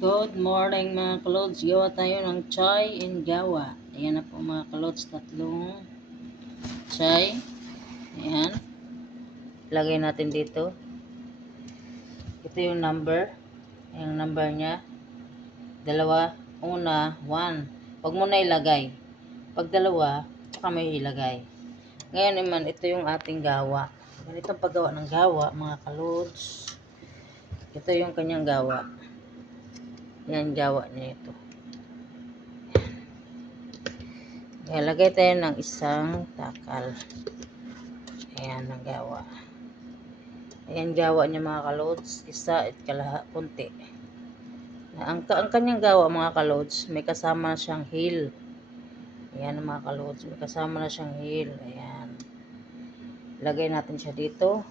Good morning mga kalods. Gawa tayo ng chai and gawa. Ayan na po mga kalods, tatlong chai. Ayan. Lagay natin dito. Ito yung number. Yung number niya. Dalawa. Una, 1. Huwag mo na ilagay. Pag dalawa, tsaka may ilagay. Ngayon naman, ito yung ating gawa. Ganitong paggawa ng gawa mga kalods. Ito yung kanyang gawa. Yan gawa niya ito. Kaya lagay tayo ng isang takal. Ayan ang gawa. Ayan gawa niya mga kalods. Isa at kunti. Ang kanyang gawa mga kalods, may kasama na siyang heel. Ayan mga kalods, may kasama na siyang heel. Ayan. Lagay natin siya dito.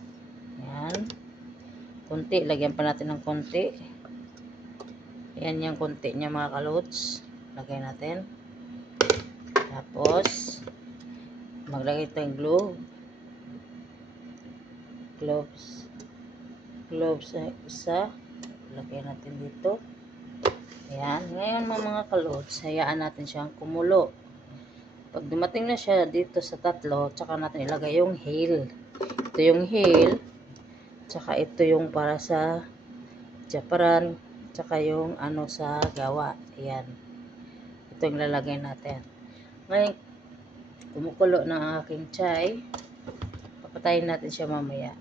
Ayan. Kunti, lagyan pa natin ng kunti. Ayan yung kunti niya mga kalods. Lagay natin. Tapos, maglagay tayong gloves na isa. Lagay natin dito. Ayan. Ngayon mga kalods, hayaan natin siyang kumulo. Pag dumating na siya dito sa tatlo, tsaka natin ilagay yung heel. Ito yung heel. Tsaka ito yung para sa japaran. Tsaka yung ano sa gawa. Ayan. Ito yung lalagay natin. Ngayon, kumukulo ng aking chai. Papatayin natin siya mamaya.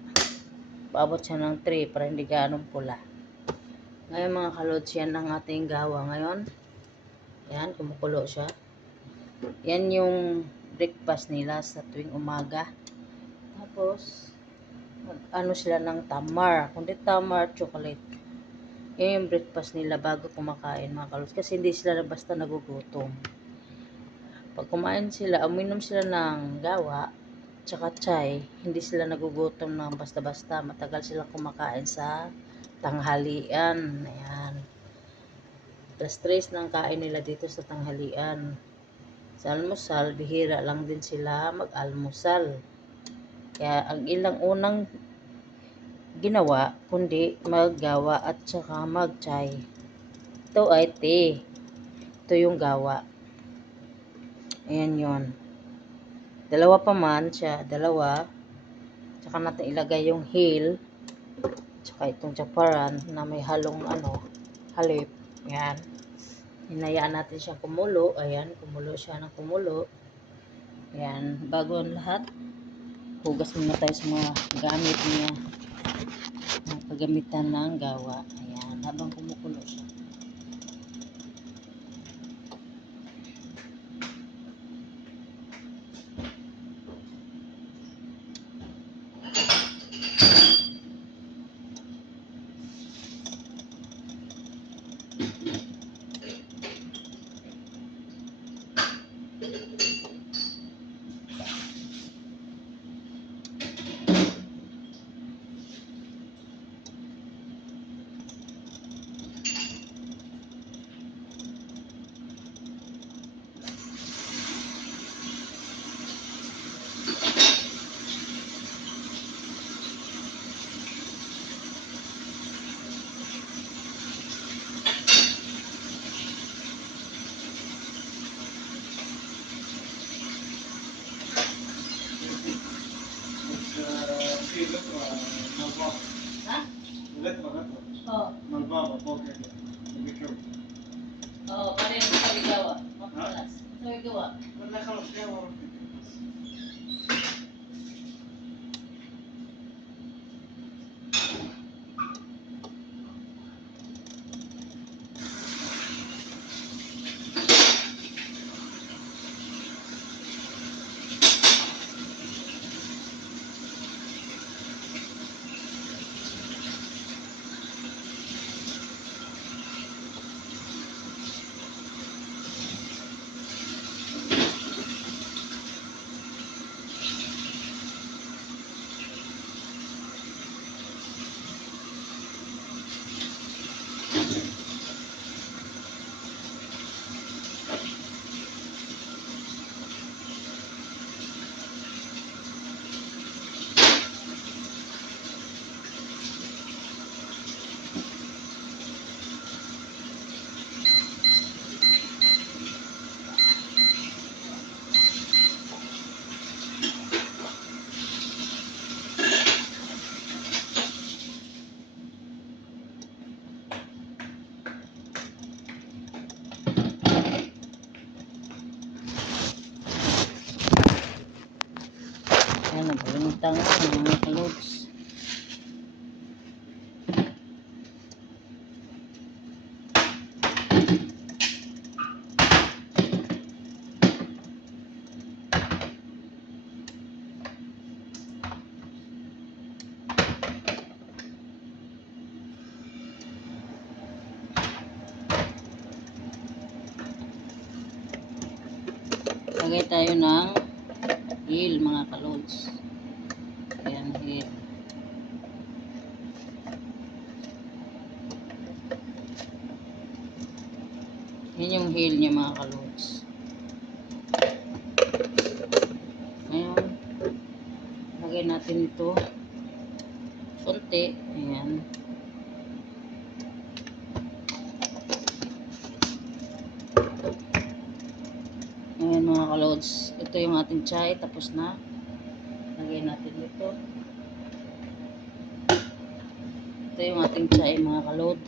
Paabot siya ng 3 para hindi ganong pula. Ngayon mga kalods, yan ang ating gawa ngayon. Yan, kumukulo siya. Yan yung breakfast nila sa tuwing umaga. Tapos, ano sila ng tamar. Kundi tamar, chocolate. Yan yung breakfast nila bago kumakain mga kalods. Kasi hindi sila basta nagugutom. Pag kumain sila, uminom sila ng gawa, tsaka chai, hindi sila nagugutom ng basta-basta. Matagal silang kumakain sa tanghalian. Ayan. Stress ng kain nila dito sa tanghalian. Sa almusal, bihira lang din sila mag-almusal. Kaya ang ilang unang ginawa, kundi maggawa at saka mag-chai. Ito ay tea. Ito yung gawa. Ayan yun. Dalawa pa man siya, dalawa. Tsaka natin ilagay yung heel. Tsaka itong chaparan na may halong halip. Ayan. Hinayaan natin siyang kumulo. Ayan, kumulo siya ng kumulo. Ayan, bago ang lahat, hugas muna tayo sa mga gamit niya. Ang paggamitan ng gawa. Ayan, habang kumukulo siya. Ha? Oh. Oh, pareho sa gawa. Mapalas. Sa gawa. tanga mga kalods. Lagay tayo ng heel mga kalods. Ayan, heel. Yan yung heel niya mga kalods. Ngayon, lagay natin ito konti. Ayan. Ayan mga kalods. Ito yung ating chai. Tapos na. Lagay natin ito. Ito yung ating chai mga kalod.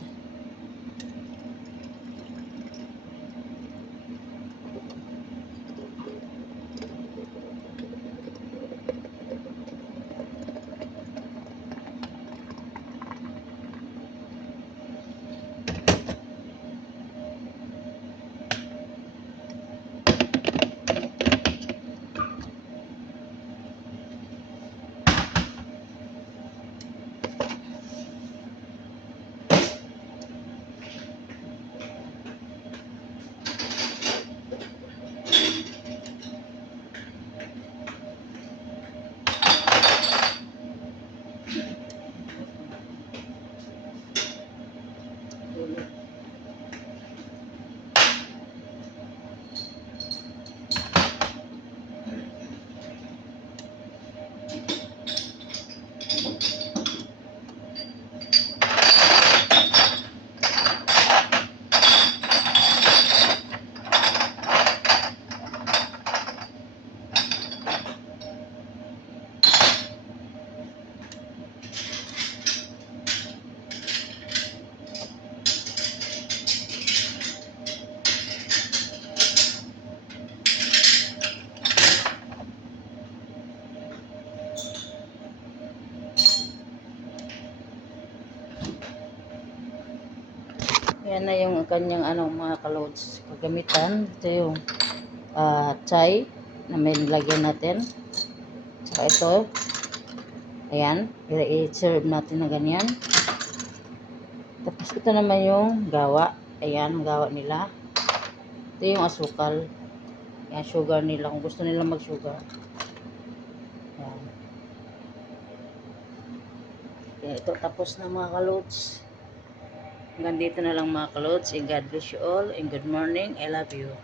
Yan na yung kanyang mga kalods kagamitan. Ito yung chai na may nilagyan natin. Saka ito. Ayan. I-serve natin na ganyan. Tapos ito naman yung gawa. Ayan, gawa nila. Ito yung asukal. Ayan, sugar nila. Kung gusto nila mag-sugar. Ayan. Ayan, ito tapos na mga kalods. Hanggang dito na lang mga kalods. And God bless you all. And good morning. I love you.